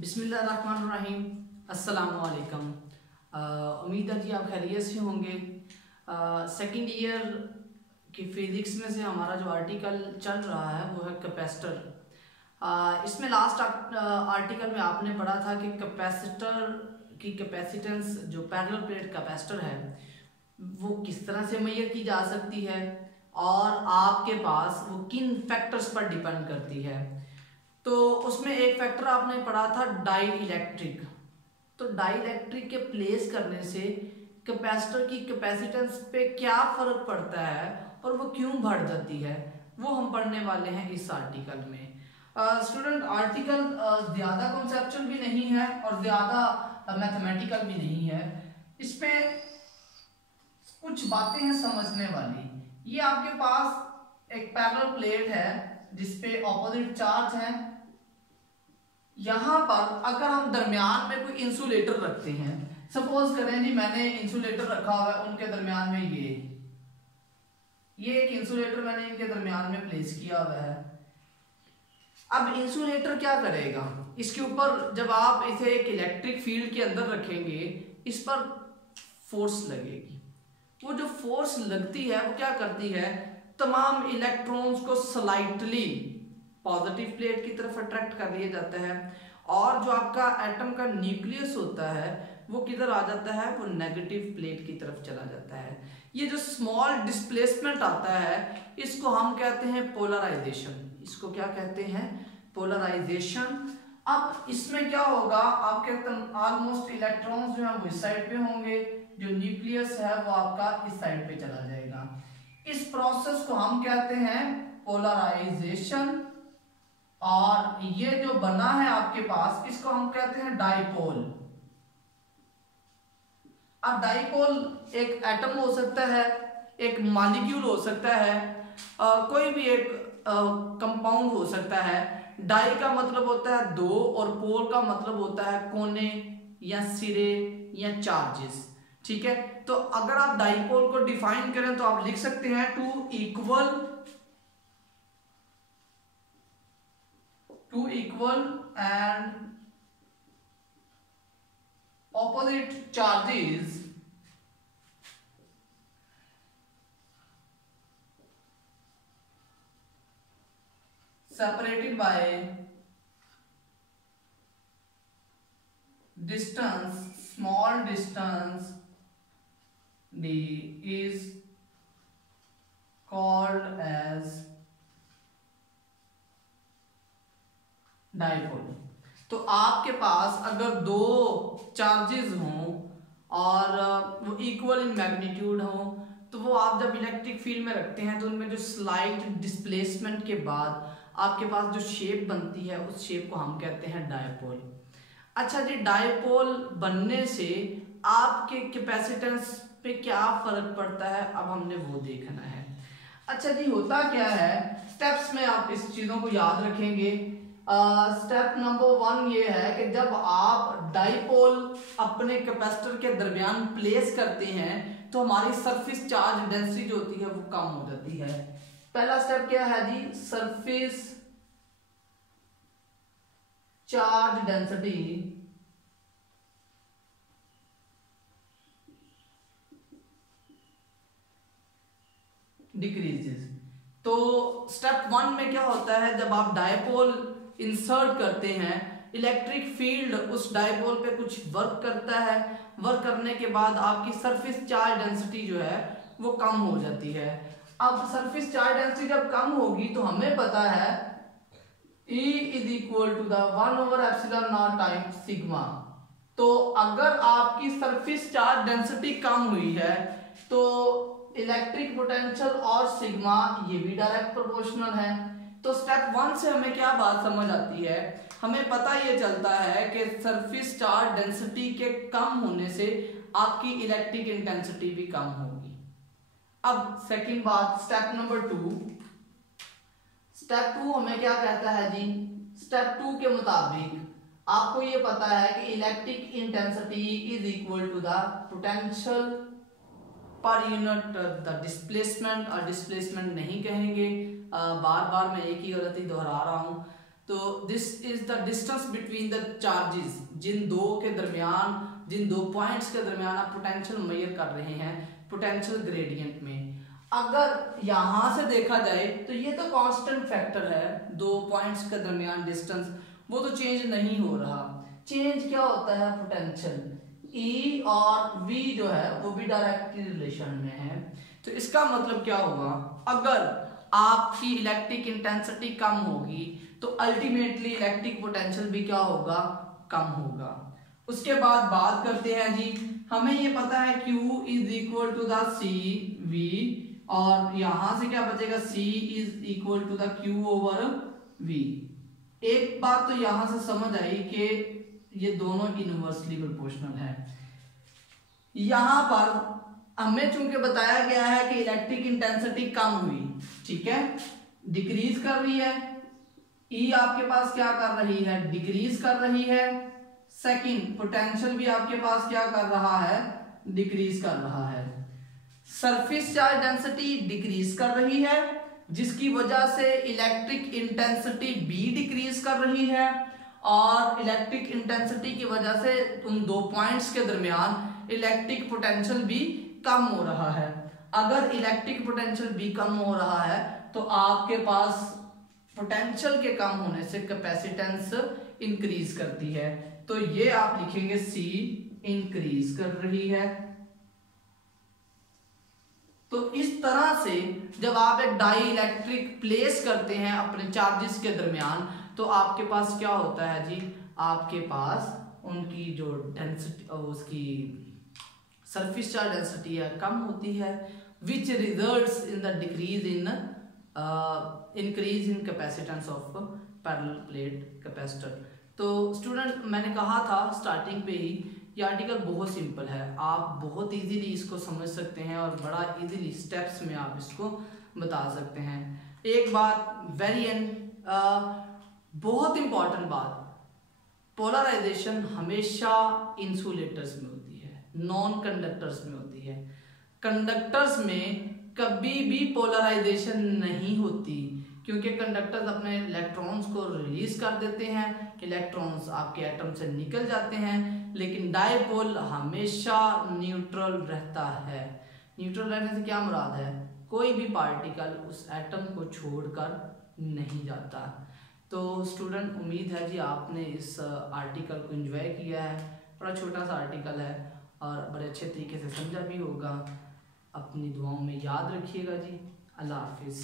बिस्मिल्लाहिर्रहमानिर्रहीम। अस्सलामुअलैकुम। उम्मीद है जी आप खैरियत से होंगे। सेकंड ईयर की फिज़िक्स में से हमारा जो आर्टिकल चल रहा है वो है कैपेसिटर। इसमें लास्ट आर्टिकल में आपने पढ़ा था कि कैपेसिटर की कैपेसिटेंस जो पैरेलल प्लेट कैपेसिटर है वो किस तरह से मेजर की जा सकती है और आपके पास वो किन फैक्टर्स पर डिपेंड करती है। तो उसमें एक फैक्टर आपने पढ़ा था डाई इलेक्ट्रिक। तो डाई इलेक्ट्रिक के प्लेस करने से कैपेसिटर की कैपेसिटेंस पे क्या फर्क पड़ता है और वो क्यों बढ़ जाती है वो हम पढ़ने वाले हैं इस आर्टिकल में। स्टूडेंट आर्टिकल ज़्यादा कॉन्सेप्चुअल भी नहीं है और ज़्यादा मैथमेटिकल भी नहीं है। इसमें कुछ बातें हैं समझने वाली। ये आपके पास एक पैरेलल प्लेट है जिसपे ऑपोजिट चार्ज है। यहां पर अगर हम दरमियान में कोई इंसुलेटर रखते हैं, सपोज करें जी मैंने इंसुलेटर रखा हुआ है उनके दरमियान में ये एक इंसुलेटर मैंने इनके दरमियान में प्लेस किया हुआ है। अब इंसुलेटर क्या करेगा, इसके ऊपर जब आप इसे एक इलेक्ट्रिक फील्ड के अंदर रखेंगे इस पर फोर्स लगेगी। वो जो फोर्स लगती है वो क्या करती है, तमाम इलेक्ट्रॉन्स को स्लाइटली पॉजिटिव प्लेट की तरफ अट्रैक्ट कर दिया जाता है और जो आपका एटम का न्यूक्लियस होता है वो किधर आ जाता है, वो नेगेटिव प्लेट की तरफ चला जाता है। ये जो स्मॉल डिस्प्लेसमेंट आता है इसको हम कहते हैं पोलराइजेशन। इसको क्या कहते हैं, पोलराइजेशन। अब इसमें क्या होगा, आपके ऑलमोस्ट इलेक्ट्रॉन्स जो है वो इस साइड पे होंगे, जो न्यूक्लियस है वो आपका इस साइड पे चला जाएगा। इस प्रोसेस को हम कहते हैं पोलराइजेशन। और ये जो बना है आपके पास इसको हम कहते हैं डाइपोल। अब डाइपोल एक एटम हो सकता है, एक मॉलिक्यूल हो सकता है, कोई भी एक कंपाउंड हो सकता है। डाई का मतलब होता है दो और पोल का मतलब होता है कोने या सिरे या चार्जेस। ठीक है, तो अगर आप डाइपोल को डिफाइन करें तो आप लिख सकते हैं two equal and opposite charges separated by distance, small distance d is called as dipole. तो आपके पास अगर दो चार्जेस हों और वो इक्वल इन मैग्नीट्यूड हो तो वो आप जब इलेक्ट्रिक फील्ड में रखते हैं तो उनमें जो स्लाइट डिस्प्लेसमेंट के बाद आपके पास जो शेप बनती है उस शेप को हम कहते हैं डाइपोल। अच्छा जी, डाइपोल बनने से आपके कैपेसिटेंस पे क्या फर्क पड़ता है अब हमने वो देखना है। अच्छा जी, होता क्या है, स्टेप्स में आप इस चीजों को याद रखेंगे। स्टेप नंबर 1 ये है कि जब आप डाइपोल अपने कैपेसिटर के दरमियान प्लेस करते हैं तो हमारी सरफेस चार्ज डेंसिटी जो होती है वो कम हो जाती है। पहला स्टेप क्या है जी, सरफेस चार्ज डेंसिटी डिक्रीजेस। तो स्टेप 1 में क्या होता है, जब आप डाइपोल इंसर्ट करते हैं इलेक्ट्रिक फील्ड उस डाइपोल पे कुछ वर्क करता है। वर्क करने के बाद आपकी सरफेस चार्ज डेंसिटी जो है वो कम हो जाती है। अब सरफेस चार्ज डेंसिटी जब कम होगी तो हमें पता है E is equal to the 1/ε0 times sigma. तो अगर आपकी सरफेस चार्ज डेंसिटी कम हुई है तो इलेक्ट्रिक पोटेंशियल और सिग्मा ये भी डायरेक्ट प्रोपोर्शनल है। तो स्टेप 1 से हमें क्या बात समझ आती है, हमें पता ये चलता है कि सरफेस चार्ज डेंसिटी के कम होने से आपकी इलेक्ट्रिक इंटेंसिटी भी कम होगी। अब सेकंड बात, स्टेप नंबर 2। स्टेप 2 हमें क्या कहता है जी, स्टेप 2 के मुताबिक आपको ये पता है कि electric intensity is equal to the potential per unit the displacement. और डिस्प्लेसमेंट नहीं कहेंगे, बार बार मैं एक ही गलती दोहरा रहा हूं। तो this is the distance between the charges, जिन दो के दरमियान, जिन दो पॉइंट्स के दरमियान आप पोटेंशियल मेजर कर रहे हैं पोटेंशियल ग्रेडियंट में। अगर यहां से देखा जाए तो ये तो कांस्टेंट फैक्टर है, दो पॉइंट्स के दरमियान डिस्टेंस, वो तो चेंज नहीं हो रहा। चेंज क्या होता है पोटेंशियल, E और V जो है वो भी डायरेक्टली रिलेशन में है। तो इसका मतलब क्या हुआ, अगर आपकी इलेक्ट्रिक इंटेंसिटी कम होगी तो अल्टीमेटली इलेक्ट्रिक पोटेंशियल भी क्या होगा, कम होगा। उसके बाद बात करते हैं जी, हमें ये पता है Q is equal to the C V, और यहां से क्या बचेगा, C is equal to the Q over V। एक बात तो यहां से समझ आई कि ये दोनों इनवर्सली प्रोपोर्शनल है। यहां पर हमें चूंकि बताया गया है कि इलेक्ट्रिक इंटेंसिटी कम हुई, ठीक है, डिक्रीज कर रही है, E आपके पास क्या कर रही है, डिक्रीज कर रही है। सेकंड, पोटेंशियल भी आपके पास क्या कर रहा है, डिक्रीज कर रहा है। सरफेस चार्ज डेंसिटी डिक्रीज कर रही है, जिसकी वजह से इलेक्ट्रिक इंटेंसिटी भी डिक्रीज कर रही है, और इलेक्ट्रिक इंटेंसिटी की वजह से उन दो पॉइंट्स के दरमियान इलेक्ट्रिक पोटेंशियल भी कम हो रहा है। अगर इलेक्ट्रिक पोटेंशियल भी कम हो रहा है तो आपके पास पोटेंशियल के कम होने से कैपेसिटेंस इंक्रीज करती है। तो ये आप लिखेंगे C इंक्रीज कर रही है। तो इस तरह से जब आप एक डाई इलेक्ट्रिक प्लेस करते हैं अपने चार्जेस के दरमियान, तो आपके पास क्या होता है जी, आपके पास उनकी जो डेंसिटी, उसकी सरफेस चार्ज डेंसिटी है कम होती है, which results in the decrease in increase in capacitance of parallel plate capacitor. तो स्टूडेंट, मैंने कहा था स्टार्टिंग पे ही, ये आर्टिकल बहुत सिंपल है, आप बहुत इजीली इसको समझ सकते हैं और बड़ा इजीली स्टेप्स में आप इसको बता सकते हैं। एक बात वेरी बहुत इंपॉर्टेंट बात, पोलराइजेशन हमेशा इंसुलेटर्स में होती है, नॉन कंडक्टर्स में होती है। कंडक्टर्स में कभी भी पोलराइजेशन नहीं होती, क्योंकि कंडक्टर्स अपने इलेक्ट्रॉन्स को रिलीज कर देते हैं, इलेक्ट्रॉन्स आपके एटम से निकल जाते हैं, लेकिन डायपोल हमेशा न्यूट्रल रहता है। न्यूट्रल रहने से क्या मुराद है, कोई भी पार्टिकल उस एटम को छोड़कर नहीं जाता। तो स्टूडेंट, उम्मीद है जी आपने इस आर्टिकल को एंजॉय किया है। बड़ा छोटा सा आर्टिकल है और बड़े अच्छे तरीके से समझा भी होगा। अपनी दुआओं में याद रखिएगा जी। अल्लाह हाफिज़।